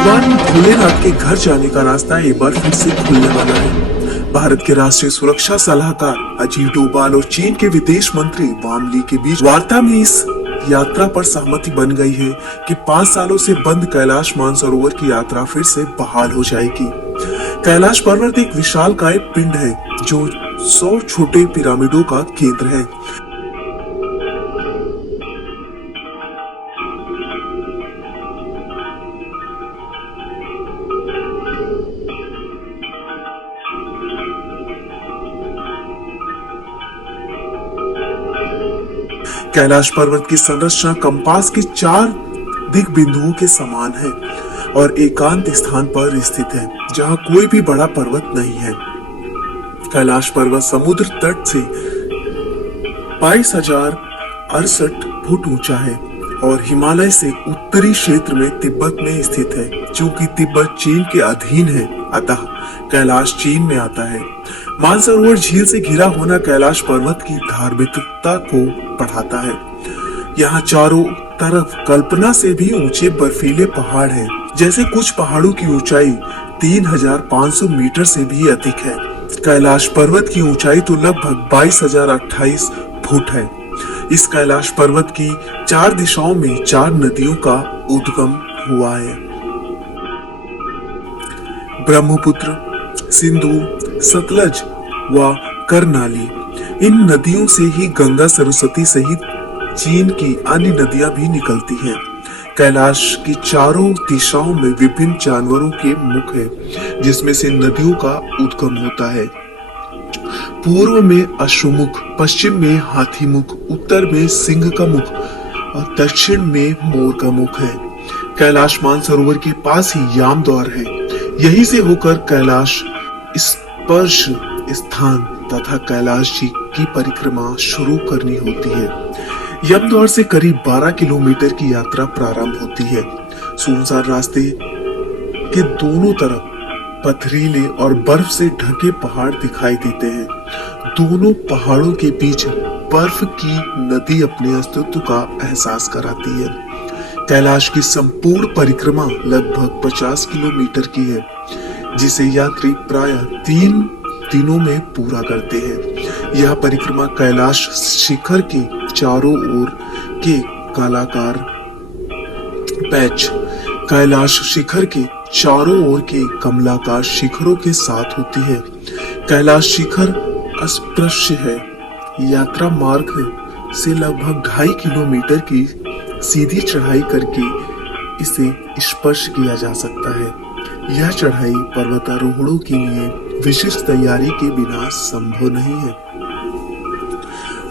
भगवान भोलेनाथ के घर जाने का रास्ता एक बार फिर से खुलने वाला है। भारत के राष्ट्रीय सुरक्षा सलाहकार अजीत डोभाल और चीन के विदेश मंत्री वांग ली के बीच वार्ता में इस यात्रा पर सहमति बन गई है कि 5 सालों से बंद कैलाश मानसरोवर की यात्रा फिर से बहाल हो जाएगी। कैलाश पर्वत एक विशालकाय पिंड है जो 100 छोटे पिरामिडों का केंद्र है। कैलाश पर्वत की संरचना कंपास के 4 दिग बिंदुओं के समान है और एकांत स्थान पर स्थित है जहां कोई भी बड़ा पर्वत नहीं है। कैलाश पर्वत समुद्र तट से 22,068 फुट ऊंचा है और हिमालय से उत्तरी क्षेत्र में तिब्बत में स्थित है। चूंकि तिब्बत चीन के अधीन है, अतः कैलाश चीन में आता है। मानसरोवर झील से घिरा होना कैलाश पर्वत की धार्मिकता को बढ़ाता है। यहाँ चारों तरफ कल्पना से भी ऊंचे बर्फीले पहाड़ हैं, जैसे कुछ पहाड़ों की ऊंचाई 3,500 मीटर से भी अधिक है। कैलाश पर्वत की ऊंचाई तो लगभग 22,028 फुट है। इस कैलाश पर्वत की 4 दिशाओं में 4 नदियों का उद्गम हुआ है। ब्रह्मपुत्र, सिंधु, सतलज व करनाली। इन नदियों से ही गंगा, सरस्वती सहित चीन की अन्य नदियां भी निकलती हैं। कैलाश की चारों दिशाओं में विभिन्न जानवरों के मुख है, जिसमें से नदियों का उद्गम होता है। पूर्व में अश्वमुख, पश्चिम में हाथी मुख, उत्तर में सिंह का मुख और दक्षिण में मोर का मुख है। कैलाश मानसरोवर के पास ही याम द्वार है। यहीं से होकर कैलाश स्पर्श स्थान तथा कैलाश जी की परिक्रमा शुरू करनी होती है। यम द्वार से करीब 12 किलोमीटर की यात्रा प्रारंभ होती है। सुनसान रास्ते के दोनों तरफ पथरीले और बर्फ से ढके पहाड़ दिखाई देते हैं। दोनों पहाड़ों के बीच बर्फ की नदी अपने अस्तित्व का एहसास कराती है। कैलाश की संपूर्ण परिक्रमा लगभग 50 किलोमीटर की है, जिसे यात्री प्राय 3 दिनों में पूरा करते हैं। यह परिक्रमा कैलाश शिखर के चारों ओर के कलाकार पैच, कैलाश शिखर के चारों ओर के कमलाकार शिखरों के साथ होती है। कैलाश शिखर अस्पृश्य है। यात्रा मार्ग से लगभग 2.5 किलोमीटर की सीधी चढ़ाई करके इसे स्पर्श किया जा सकता है। यह चढ़ाई पर्वतारोहणों के लिए विशिष्ट तैयारी के बिना संभव नहीं है।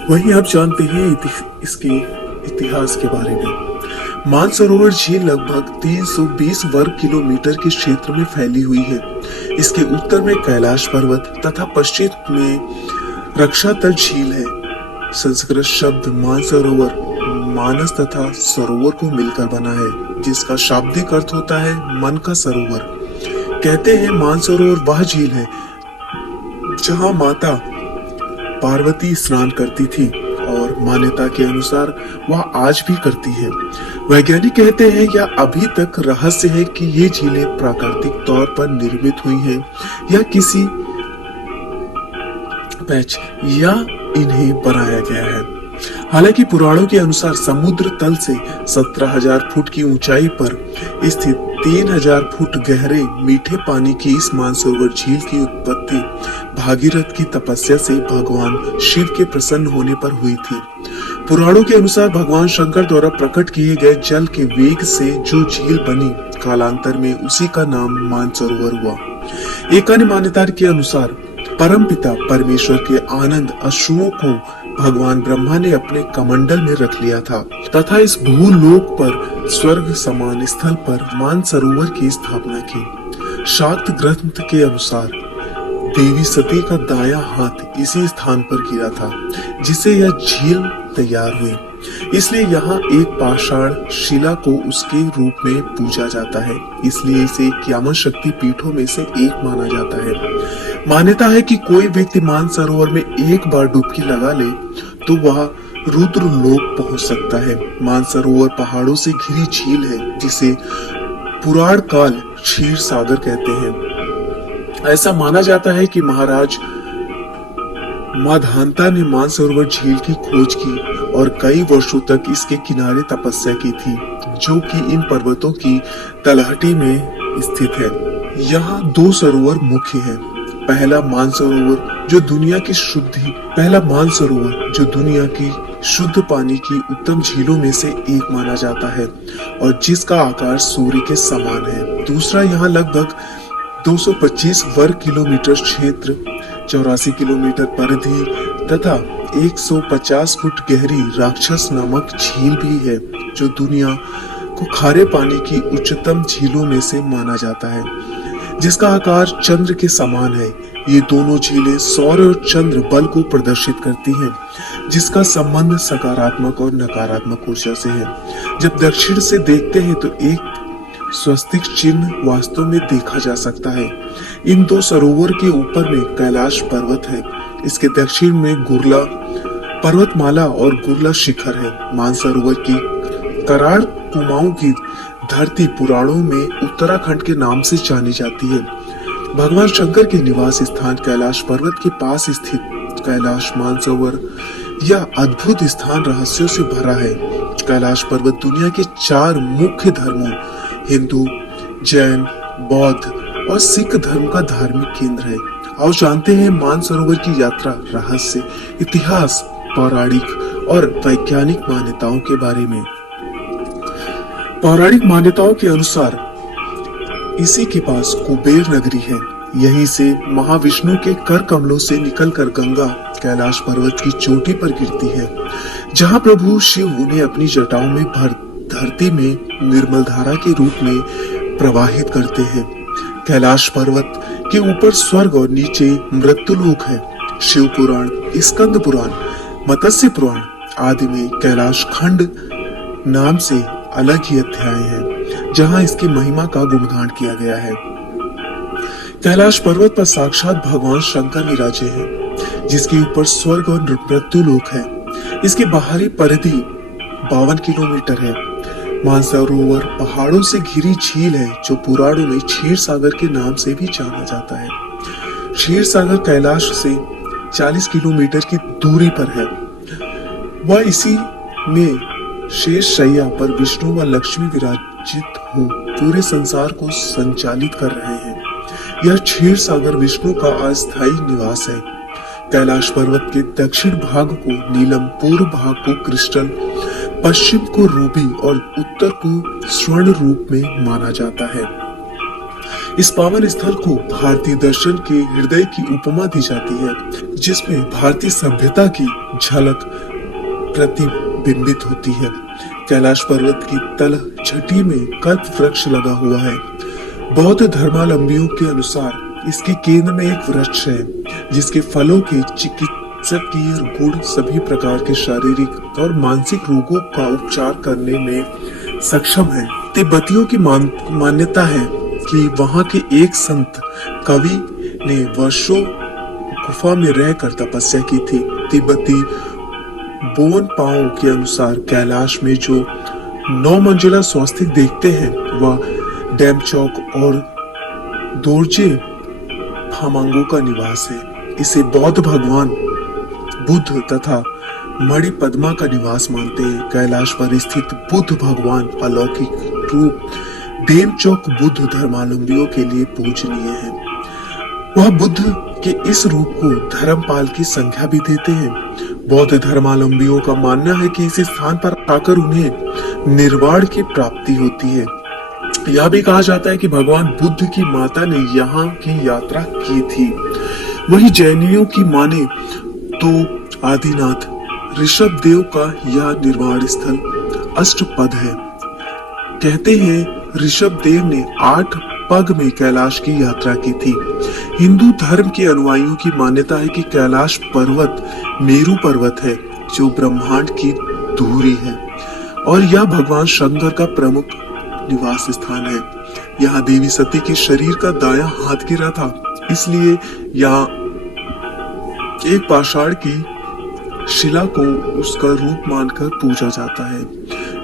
वहीं आप जानते हैं इसके इतिहास के बारे में। मानसरोवर झील लगभग 320 वर्ग किलोमीटर के क्षेत्र में फैली हुई है। इसके उत्तर में कैलाश पर्वत तथा पश्चिम में रक्षातल झील है। संस्कृत शब्द मानसरोवर मानस तथा सरोवर को मिलकर बना है, जिसका शाब्दिक अर्थ होता है मन का सरोवर। कहते हैं मानसरोवर वह झील है जहां माता पार्वती स्नान करती थी और मान्यता के अनुसार वह आज भी करती है। वैज्ञानिक कहते हैं यह अभी तक रहस्य है कि ये झीलें प्राकृतिक तौर पर निर्मित हुई हैं या किसी पैच या इन्हें बनाया गया है। हालांकि पुराणों के अनुसार समुद्र तल से 17,000 फुट की ऊंचाई पर स्थित 3,000 फुट गहरे मीठे पानी की इस मानसरोवर झील की उत्पत्ति भागीरथ की तपस्या से भगवान शिव के प्रसन्न होने पर हुई थी। पुराणों के अनुसार भगवान शंकर द्वारा प्रकट किए गए जल के वेग से जो झील बनी, कालांतर में उसी का नाम मानसरोवर हुआ। एक अन्य मान्यता के अनुसार परमपिता परमेश्वर के आनंद अश्रुओं को भगवान ब्रह्मा ने अपने कमंडल में रख लिया था तथा इस भूलोक पर स्वर्ग समान स्थल पर मानसरोवर की स्थापना की। शाक्त ग्रंथ के अनुसार देवी सती का दायां हाथ इसी स्थान पर गिरा था, जिससे यह झील तैयार हुई। इसलिए यहाँ एक पाषाण शिला को उसके रूप में पूजा जाता है। इसलिए इसे 51 शक्ति पीठों में से एक माना जाता है। मान्यता है कि कोई व्यक्ति मानसरोवर में एक बार डुबकी लगा ले तो वह रुद्र लोक पहुंच सकता है। मानसरोवर पहाड़ों से घिरी झील है जिसे पुराण काल क्षीर सागर कहते हैं। ऐसा माना जाता है कि महाराज माधानता ने मानसरोवर झील की खोज की और कई वर्षों तक इसके किनारे तपस्या की थी, जो कि इन पर्वतों की तलहटी में स्थित है। यहाँ दो सरोवर मुख्य हैं। पहला मानसरोवर जो दुनिया की शुद्ध पानी की उत्तम झीलों में से एक माना जाता है और जिसका आकार सूर्य के समान है। दूसरा यहाँ लगभग 225 वर्ग किलोमीटर क्षेत्र, 84 किलोमीटर परिधि तथा 150 फुट गहरी राक्षस नामक झील भी है, जो दुनिया को खारे पानी की उच्चतम झीलों में से माना जाता है, जिसका आकार चंद्र के समान है। ये दोनों झीलें सौर और चंद्र बल को प्रदर्शित करती हैं, जिसका संबंध सकारात्मक और नकारात्मक ऊर्जा से है। जब दक्षिण से देखते हैं तो एक स्वस्तिक चिन्ह वास्तव में देखा जा सकता है। इन दो सरोवर के ऊपर में कैलाश पर्वत है। इसके दक्षिण में गुरला पर्वतमाला और गुरला शिखर है। मानसरोवर की कराड़ कुमाऊं की धरती पुराणों में उत्तराखंड के नाम से जानी जाती है। भगवान शंकर के निवास स्थान कैलाश पर्वत के पास स्थित कैलाश मानसरोवर यह अद्भुत स्थान रहस्यों से भरा है। कैलाश पर्वत दुनिया के 4 मुख्य धर्मों हिंदू, जैन, बौद्ध और सिख धर्म का धार्मिक केंद्र है। आओ जानते हैं मानसरोवर की यात्रा, रहस्य, इतिहास, पौराणिक और वैज्ञानिक मान्यताओं के बारे में। पौराणिक मान्यताओं के अनुसार इसी के पास कुबेर नगरी है। यहीं से महाविष्णु के कर कमलों से निकलकर गंगा कैलाश पर्वत की चोटी पर गिरती है, जहां प्रभु शिव उन्हें अपनी जटाओं में भर धरती में निर्मल धारा के रूप में प्रवाहित करते हैं। कैलाश पर्वत के ऊपर स्वर्ग और नीचे मृत्युलोक है। शिव पुराण, स्कंद पुराण, मत्स्य पुराण आदि में कैलाश खंड नाम से अलग ही अध्याय है, जहां इसकी महिमा का गुणगान किया गया है। कैलाश पर्वत पर साक्षात भगवान शंकर विराजे हैं, जिसके ऊपर स्वर्ग और मृत्युलोक है। इसकी बाहरी परिधि 52 किलोमीटर है। मानसरोवर पहाड़ों से घिरी झील है, जो पुराणों में क्षीर सागर के नाम से भी जाना जाता है। क्षीर सागर कैलाश से 40 किलोमीटर की दूरी पर है। वह इसी में शेष शैया पर विष्णु व लक्ष्मी विराजित हो पूरे संसार को संचालित कर रहे हैं। यह क्षीर सागर विष्णु का अस्थायी निवास है। कैलाश पर्वत के दक्षिण भाग को नीलम, पूर्व भाग को क्रिस्टल, पश्चिम को रूबी और उत्तर को स्वर्ण रूप में माना जाता है। इस पावन स्थल को भारतीय दर्शन के हृदय की उपमा दी जाती है, जिसमें भारतीय सभ्यता की झलक प्रतिबिंबित होती है। कैलाश पर्वत की तल छठी में कल्प वृक्ष लगा हुआ है। बौद्ध धर्मावलंबियों के अनुसार इसके केंद्र में एक वृक्ष है, जिसके फलों के चिकित्सकीय गुण सभी प्रकार के शारीरिक और मानसिक रोगों का उपचार करने में सक्षम है। तिब्बतियों की मान्यता है कि वहां के एक संत कवि ने वर्षों गुफा में रहकर तपस्या की थी। तिब्बती बोन पाओ के अनुसार कैलाश में जो 9 मंजिला स्वस्तिक देखते हैं वह डेमचौक और दोरजे फामांगो का निवास है। इसे बौद्ध भगवान बुद्ध तथा मणि पद्मा का निवास मानते हैं। कैलाश पर स्थित बुद्ध भगवान अलौकिक रूप डेमचौक बुद्ध धर्मावलंबियों के लिए पूजनीय है। वह बुद्ध के इस रूप को धर्मपाल की संज्ञा भी देते हैं। बौद्ध धर्मावलंबियों का मानना है कि इस स्थान पर आकर उन्हें निर्वाण की प्राप्ति होती है। यह भी कहा जाता है कि भगवान बुद्ध की माता ने यहाँ की यात्रा की थी। वही जैनियों की माने तो आदिनाथ ऋषभ देव का यह निर्वाण स्थल अष्टपद है। कहते हैं ऋषभ देव ने 8 पग में कैलाश की यात्रा की थी। हिंदू धर्म के अनुयायियों की मान्यता है कि कैलाश पर्वत मेरु पर्वत है, जो ब्रह्मांड की धुरी है और यह भगवान शंकर का प्रमुख निवास स्थान है। यहाँ देवी सती के शरीर का दायां हाथ गिरा था, इसलिए यहाँ एक पाषाण की शिला को उसका रूप मानकर पूजा जाता है।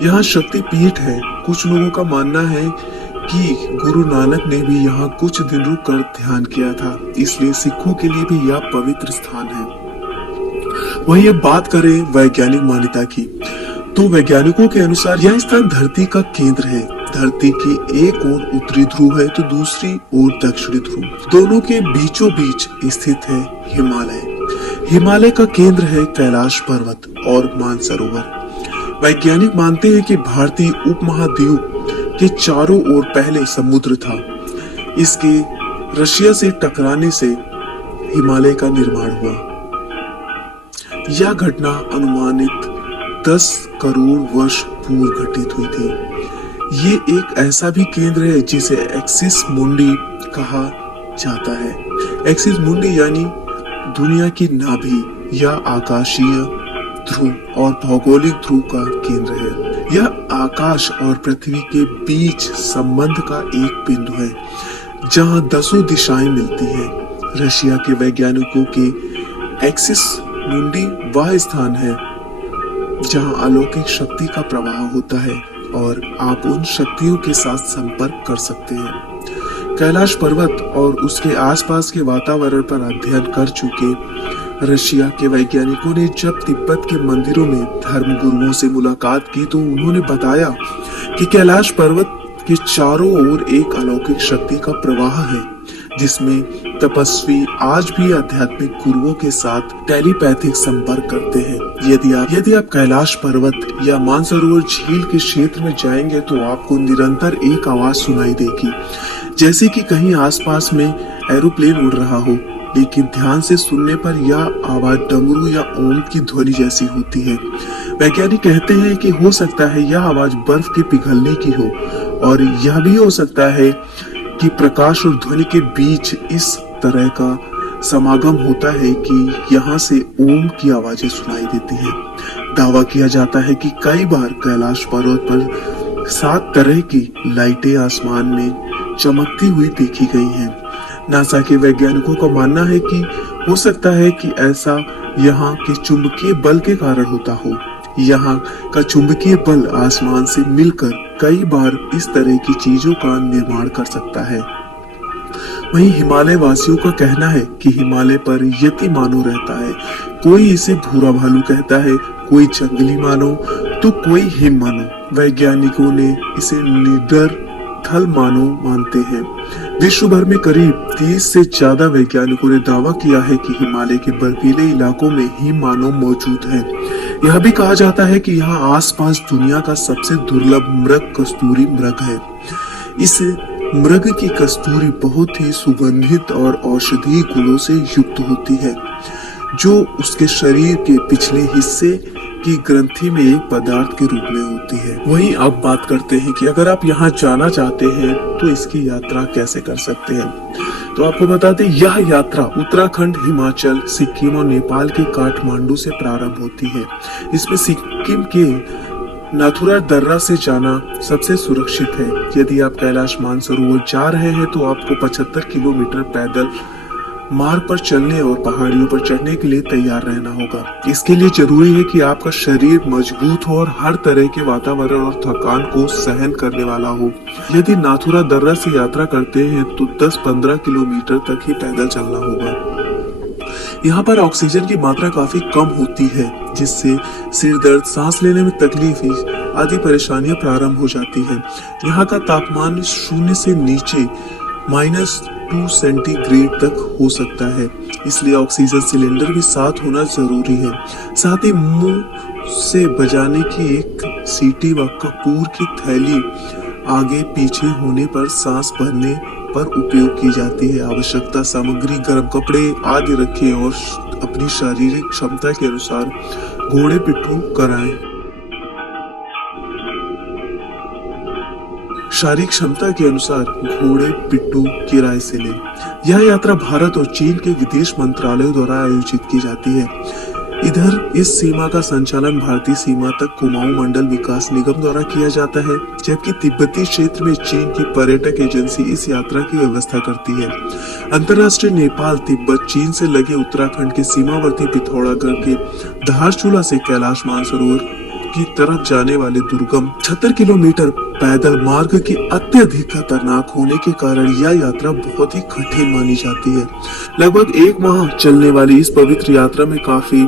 यहाँ शक्ति पीठ है। कुछ लोगों का मानना है कि गुरु नानक ने भी यहाँ कुछ दिन रुक कर ध्यान किया था, इसलिए सिखों के लिए भी यह पवित्र स्थान है। वहीं अब बात करें वैज्ञानिक मान्यता की, तो वैज्ञानिकों के अनुसार यह स्थान धरती का केंद्र है। धरती की एक ओर उत्तरी ध्रुव है तो दूसरी ओर दक्षिणी ध्रुव, दोनों के बीचों बीच स्थित है हिमालय। हिमालय का केंद्र है कैलाश पर्वत और मानसरोवर। वैज्ञानिक मानते हैं कि भारतीय उपमहाद्वीप के चारों ओर पहले समुद्र था। इसके रशिया से टकराने से हिमालय का निर्माण हुआ। यह घटना अनुमानित 10 करोड़ वर्ष पूर्व घटित हुई थी। ये एक ऐसा भी केंद्र है जिसे एक्सिस मुंडी कहा जाता है। एक्सिस मुंडी यानी दुनिया की नाभि या आकाशीय ध्रुव और भौगोलिक ध्रुव का केंद्र है। यह आकाश और पृथ्वी के बीच संबंध का एक बिंदु है जहां 10 दिशाएं मिलती हैं। रशिया के वैज्ञानिकों के एक्सिस मुंडी वह स्थान है जहां अलौकिक शक्ति का प्रवाह होता है और आप उन शक्तियों के साथ संपर्क कर सकते हैं। कैलाश पर्वत और उसके आसपास के वातावरण पर अध्ययन कर चुके रशिया के वैज्ञानिकों ने जब तिब्बत के मंदिरों में धर्म गुरुओं से मुलाकात की तो उन्होंने बताया कि कैलाश पर्वत के चारों ओर एक अलौकिक शक्ति का प्रवाह है जिसमें तपस्वी आज भी आध्यात्मिक गुरुओं के साथ टेलीपैथिक संपर्क करते हैं। यदि आप कैलाश पर्वत या मानसरोवर झील के क्षेत्र में जाएंगे तो आपको निरंतर एक आवाज सुनाई देगी, जैसे कि कहीं आसपास में एरोप्लेन उड़ रहा हो, लेकिन ध्यान से सुनने पर यह आवाज डमरू या ओम की ध्वनि जैसी होती है। वैज्ञानिक कहते हैं कि हो सकता है यह आवाज बर्फ के पिघलने की हो और यह भी हो सकता है कि प्रकाश और ध्वनि के बीच इस तरह का समागम होता है कि यहाँ से ओम की आवाजें सुनाई देती हैं। दावा किया जाता है कि कई बार कैलाश पर्वत पर 7 तरह की लाइटें आसमान में चमकती हुई देखी गई हैं। नासा के वैज्ञानिकों का मानना है कि हो सकता है कि ऐसा यहाँ के चुंबकीय बल के कारण होता हो। यहाँ का चुंबकीय बल आसमान से मिलकर कई बार इस तरह की चीजों का निर्माण कर सकता है। वहीं हिमालय वासियों का कहना है कि हिमालय पर यति मानव रहता है। कोई इसे भूरा भालू कहता है, कोई जंगली मानव तो कोई हिम मानव। वैज्ञानिकों ने इसे निडर थल मानव मानते हैं। विश्व भर में करीब 30 से ज्यादा वैज्ञानिकों ने दावा किया है कि हिमालय के बर्फीले इलाकों में हिम मानव मौजूद है। यह भी कहा जाता है कि यहाँ आसपास दुनिया का सबसे दुर्लभ मृग कस्तूरी मृग है। इस मृग की कस्तूरी बहुत ही सुगंधित और औषधीय गुणों से युक्त होती है, जो उसके शरीर के पिछले हिस्से की ग्रंथि में एक पदार्थ के रूप में होती है। वहीं अब बात करते हैं कि अगर आप यहाँ जाना चाहते हैं तो इसकी यात्रा कैसे कर सकते हैं। तो आपको बता दें, यह यात्रा उत्तराखंड, हिमाचल, सिक्किम और नेपाल के काठमांडू से प्रारंभ होती है। इसमें सिक्किम के नाथुला दर्रा से जाना सबसे सुरक्षित है। यदि आप कैलाश मानसरोवर जा रहे हैं तो आपको 75 किलोमीटर पैदल मार्ग पर चलने और पहाड़ियों पर चढ़ने के लिए तैयार रहना होगा। इसके लिए जरूरी है कि आपका शरीर मजबूत हो और हर तरह के वातावरण और थकान को सहन करने वाला हो। यदि नाथुला दर्रा से यात्रा करते हैं तो 10-15 किलोमीटर तक ही पैदल चलना होगा। यहाँ पर ऑक्सीजन की मात्रा काफी कम होती है, जिससे सिर दर्द, सांस लेने में तकलीफ आदि परेशानियां प्रारंभ हो जाती हैं। यहाँ का तापमान 0 से नीचे -2 सेंटीग्रेड तक हो सकता है, इसलिए ऑक्सीजन सिलेंडर भी साथ होना जरूरी है। साथ ही मुंह से बजाने की एक सीटी व कपूर की थैली आगे पीछे होने पर सांस भरने पर उपयोग की जाती है। आवश्यकता सामग्री, गर्म कपड़े आदि रखें और अपनी शारीरिक क्षमता के अनुसार घोड़े पिट्ठू कराएं। शारीरिक क्षमता के अनुसार घोड़े पिट्ठू किराए से लें। यह यात्रा भारत और चीन के विदेश मंत्रालयों द्वारा आयोजित की जाती है। इधर इस सीमा का संचालन भारतीय सीमा तक कुमाऊं मंडल विकास निगम द्वारा किया जाता है, जबकि तिब्बती क्षेत्र में चीन की पर्यटक एजेंसी इस यात्रा की व्यवस्था करती है। अंतर्राष्ट्रीय नेपाल तिब्बत चीन से लगे उत्तराखंड के सीमावर्ती पिथौरागढ़ के धारचूला से कैलाश मानसरोवर की तरफ जाने वाले दुर्गम 76 किलोमीटर पैदल मार्ग के अत्यधिक खतरनाक होने के कारण यह यात्रा बहुत ही कठिन मानी जाती है। लगभग 1 माह चलने वाली इस पवित्र यात्रा में काफी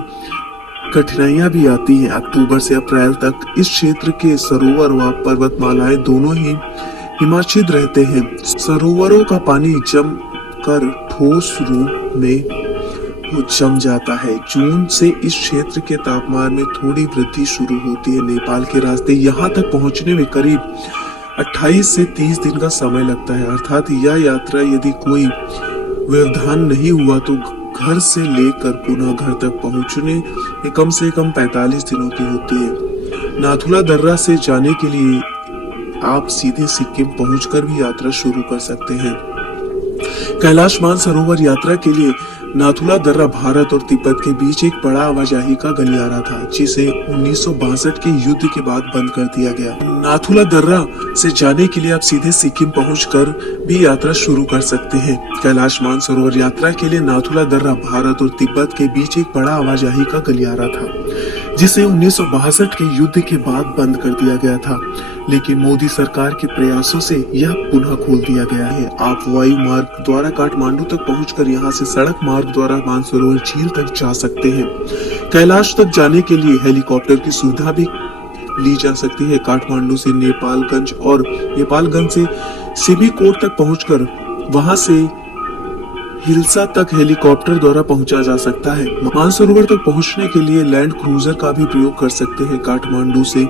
कठिनाइयां भी आती हैं। अक्टूबर से अप्रैल तक इस क्षेत्र के सरोवर व पर्वतमालाएं दोनों ही हिमाच्छिद रहते हैं। सरोवरों का पानी जम कर ठोस रूप में वो जम जाता है। जून से इस क्षेत्र के तापमान में थोड़ी वृद्धि शुरू होती है। नेपाल के रास्ते यहाँ तक पहुँचने में करीब 28 से 30 दिन का समय लगता है। अर्थात यह यात्रा यदि कोई व्यवधान नहीं हुआ तो घर से लेकर पुनः घर तक पहुँचने में कम से कम 45 दिनों की होती है। नाथुला दर्रा से जाने के लिए आप सीधे सिक्किम पहुंचकर भी यात्रा शुरू कर सकते हैं। कैलाश मानसरोवर यात्रा के लिए नाथुला दर्रा भारत और तिब्बत के बीच एक बड़ा आवाजाही का गलियारा था, जिसे 1962 के युद्ध के बाद बंद कर दिया गया। नाथुला दर्रा से जाने के लिए आप सीधे सिक्किम पहुंचकर भी यात्रा शुरू कर सकते हैं। कैलाश मानसरोवर यात्रा के लिए नाथुला दर्रा भारत और तिब्बत के बीच एक बड़ा आवाजाही का गलियारा था, जिसे 1962 के युद्ध के बाद बंद कर दिया गया था, लेकिन मोदी सरकार के प्रयासों से यह पुनः खोल दिया गया है। आप वायु मार्ग द्वारा काठमांडू तक पहुंचकर यहां से सड़क मार्ग द्वारा मानसरोवर झील तक जा सकते हैं। कैलाश तक जाने के लिए हेलीकॉप्टर की सुविधा भी ली जा सकती है। काठमांडू से नेपालगंज और नेपालगंज से सिमिकोट तक पहुंचकर वहां से हिल्सा तक हेलीकॉप्टर द्वारा पहुंचा जा सकता है। मानसरोवर तक पहुंचने के लिए लैंड क्रूजर का भी प्रयोग कर सकते हैं। काठमांडू से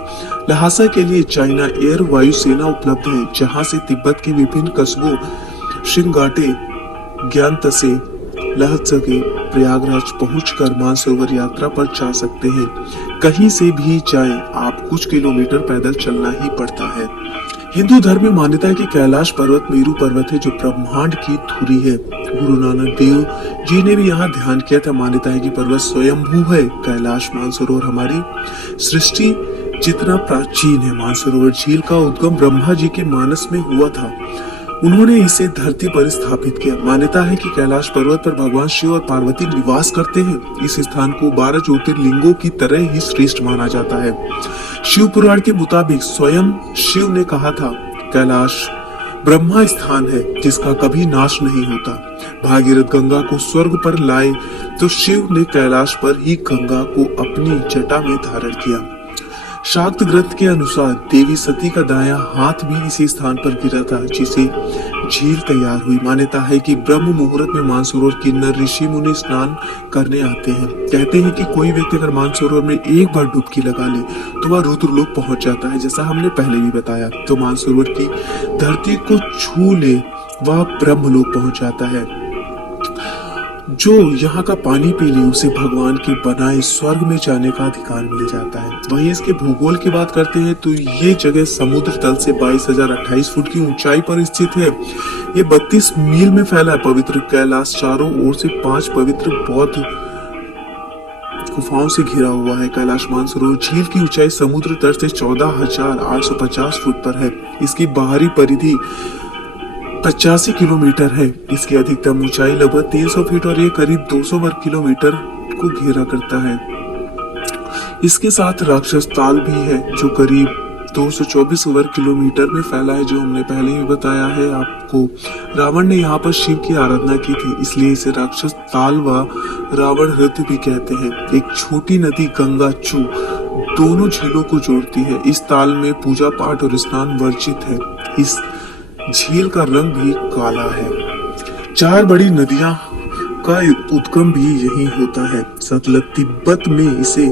लहासा के लिए चाइना एयर वायु सेना उपलब्ध है, जहां से तिब्बत के विभिन्न कस्बों शिंगाटे, ज्ञानतसे, लहत्सगे, प्रयागराज पहुंचकर मानसरोवर यात्रा पर जा सकते हैं। कहीं से भी जाएं, आप कुछ किलोमीटर पैदल चलना ही पड़ता है। हिंदू धर्म में मान्यता है कि कैलाश पर्वत मेरु पर्वत है, जो ब्रह्मांड की धुरी है। गुरु नानक देव जी ने भी यहाँ ध्यान किया था। मान्यता है कि पर्वत स्वयंभू है। कैलाश मानसरोवर हमारी सृष्टि जितना प्राचीन है। मानसरोवर झील का उद्गम ब्रह्मा जी के मानस में हुआ था। उन्होंने इसे धरती पर स्थापित किया। मान्यता है कि कैलाश पर्वत पर भगवान शिव और पार्वती निवास करते हैं। इस स्थान को 12 ज्योतिर्लिंगों की तरह ही श्रेष्ठ माना जाता है। शिव पुराण के मुताबिक स्वयं शिव ने कहा था, कैलाश ब्रह्मा स्थान है जिसका कभी नाश नहीं होता। भागीरथ गंगा को स्वर्ग पर लाए तो शिव ने कैलाश पर ही गंगा को अपनी जटा में धारण किया। शाक्त ग्रंथ के अनुसार देवी सती का दायां हाथ भी इसी स्थान पर गिरा था, जिसे झील तैयार हुई। मान्यता है कि ब्रह्म मुहूर्त में मानसरोवर किन्नर ऋषि मुनि स्नान करने आते हैं। कहते हैं कि कोई व्यक्ति अगर मानसरोवर में एक बार डुबकी लगा ले तो वह रुद्रलोक पहुंच जाता है, जैसा हमने पहले भी बताया। तो मानसरोवर की धरती को छू ले वह ब्रह्मलोक पहुंच जाता है। जो यहाँ का पानी पी ले उसे भगवान के बनाए स्वर्ग में जाने का अधिकार मिल जाता है। वहीं इसके भूगोल की बात करते हैं तो ये जगह समुद्र तल से 22,028 फुट की ऊंचाई पर स्थित है। ये 32 मील में फैला है। पवित्र कैलाश चारों ओर से 5 पवित्र बौद्ध गुफाओं से घिरा हुआ है। कैलाश मानसरोवर झील की ऊंचाई समुद्र तल से 14,850 फुट पर है। इसकी बाहरी परिधि 85 किलोमीटर है। इसकी अधिकतम ऊंचाई लगभग 300 फीट और ये करीब 200 वर्ग किलोमीटर को घेरा करता है। इसके साथ राक्षस ताल भी है, जो करीब 224 वर्ग किलोमीटर में फैला है, जो हमने पहले ही बताया है आपको। रावण ने यहाँ पर शिव की आराधना की थी, इसलिए इसे राक्षस ताल व रावण हृदय भी कहते हैं। एक छोटी नदी गंगा चू दोनों झीलों को जोड़ती है। इस ताल में पूजा पाठ और स्नान वर्जित है। इस झील का रंग भी काला है। 4 बड़ी नदियां का उद्गम भी यही होता है। सतलज तिब्बत में इसे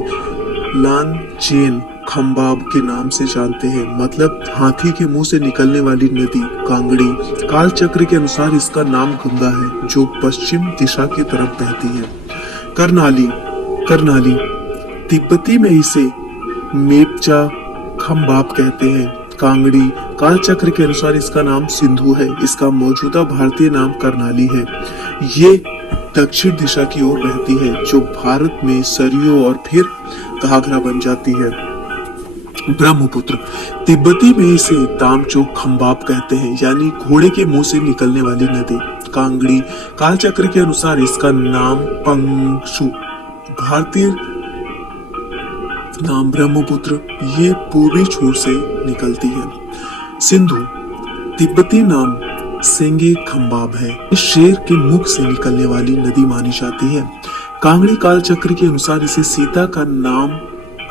लानचेन खम्बाब के नाम से जानते हैं, मतलब हाथी के मुंह से निकलने वाली नदी। कांगड़ी कालचक्र के अनुसार इसका नाम गंगा है, जो पश्चिम दिशा की तरफ बहती है। करनाली तिब्बती में इसे मेपचा खम्बाब कहते हैं। कांगड़ी कालचक्र के अनुसार इसका नाम सिंधु है। इसका मौजूदा भारतीय नाम करनाली है। ये दक्षिण दिशा की ओर बहती है, जो भारत में सरयू और फिर घाघरा बन जाती है। ब्रह्मपुत्र तिब्बती में इसे तामचोक खम्बाब कहते हैं, यानी घोड़े के मुंह से निकलने वाली नदी। कांगड़ी कालचक्र के अनुसार इसका नाम पंगशु, भारतीय नाम ब्रह्मपुत्र। ये पूर्वी छोर से निकलती है। सिंधु तिब्बती नाम सेंगे खंबाब है। इस शेर के मुख से निकलने वाली नदी मानी जाती है। कांगड़ी काल चक्र के अनुसार इसे सीता का नाम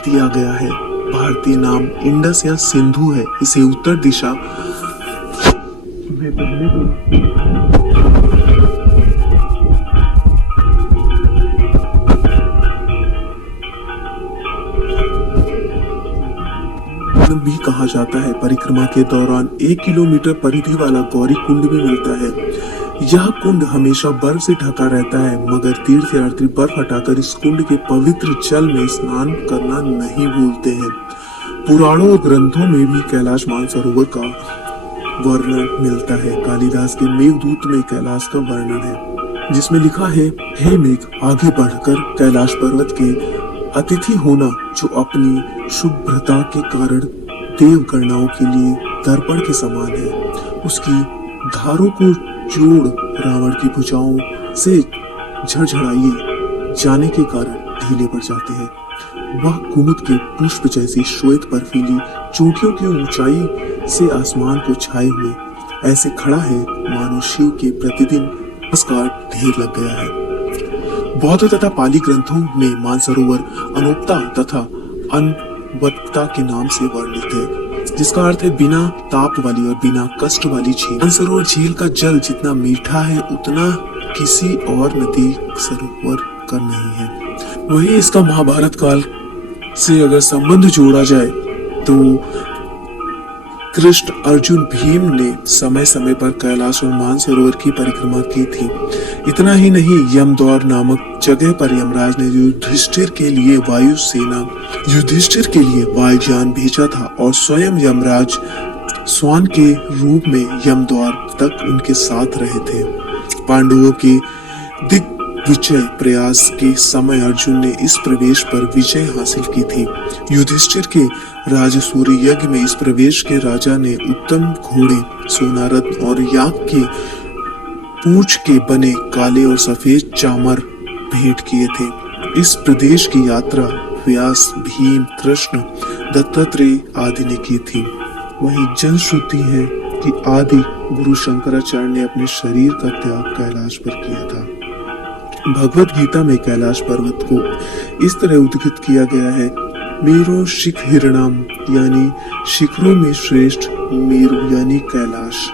दिया गया है। भारतीय नाम इंडस या सिंधु है। इसे उत्तर दिशा में भी कहा जाता है। परिक्रमा के दौरान 1 किलोमीटर परिधि वाला गौरी कुंड भी मिलता है। यह कुंड हमेशा बर्फ से ढका रहता है, मगर तीर्थयात्री बर्फ हटाकर इस कुंड के पवित्र जल में स्नान करना नहीं भूलते हैं। पुराणों और ग्रंथों में भी कैलाश मानसरोवर का वर्णन मिलता है। कालिदास के मेघदूत में कैलाश का वर्णन है, जिसमें लिखा है, हे मेघ, आगे बढ़कर कैलाश पर्वत के अतिथि होना, जो अपनी शुभ्रता के कारण देवगणनाओं के लिए दर्पण के समान है। उसकी धारों को जोड़ रावण की भुजाओं से झड़झड़ाइए जाने के कारण ढीले पड़ जाते हैं। वह कुमुद के पुष्प जैसी श्वेत बर्फीली चोटियों की ऊंचाई से आसमान को छाए हुए ऐसे खड़ा है मानो शिव के प्रतिदिन नमस्कार ढेर लग गया है। बौद्ध तथा पाली ग्रंथों में मानसरोवर अनोपता तथा अनवत्ता के नाम से वर्णित है, जिसका अर्थ है बिना ताप वाली और बिना कष्ट वाली झील। मानसरोवर झील का जल जितना मीठा है उतना किसी और नदी सरोवर का नहीं है। वही इसका महाभारत काल से अगर संबंध जोड़ा जाए तो कृष्ण अर्जुन भीम ने समय समय पर कैलाश और मानसरोवर की परिक्रमा की थी। इतना ही नहीं, यमद्वार नामक जगह पर यमराज ने युधिष्ठिर के लिए वायुयान भेजा था और स्वयं यमराज स्वान के रूप में यमद्वार तक उनके साथ रहे थे। पांडवों के दिग्विजय प्रयास के समय अर्जुन ने इस प्रवेश पर विजय हासिल की थी। युधिष्ठिर के राजसूय यज्ञ में इस प्रवेश के राजा ने उत्तम घोड़े, सोना रत्न और याक के पूंछ के बने काले और सफेद चामर भेंट किए थे। इस प्रदेश की यात्रा व्यास, भीम, कृष्ण, दत्तात्रेय आदि ने की थी। वही जनश्रुति है कि आदि गुरु शंकराचार्य ने अपने शरीर का त्याग कैलाश पर किया था। भगवत गीता में कैलाश पर्वत को इस तरह उद्घोषित किया गया है, मेरु शिखरिणाम, यानी शिखरों में श्रेष्ठ मेरु यानी कैलाश।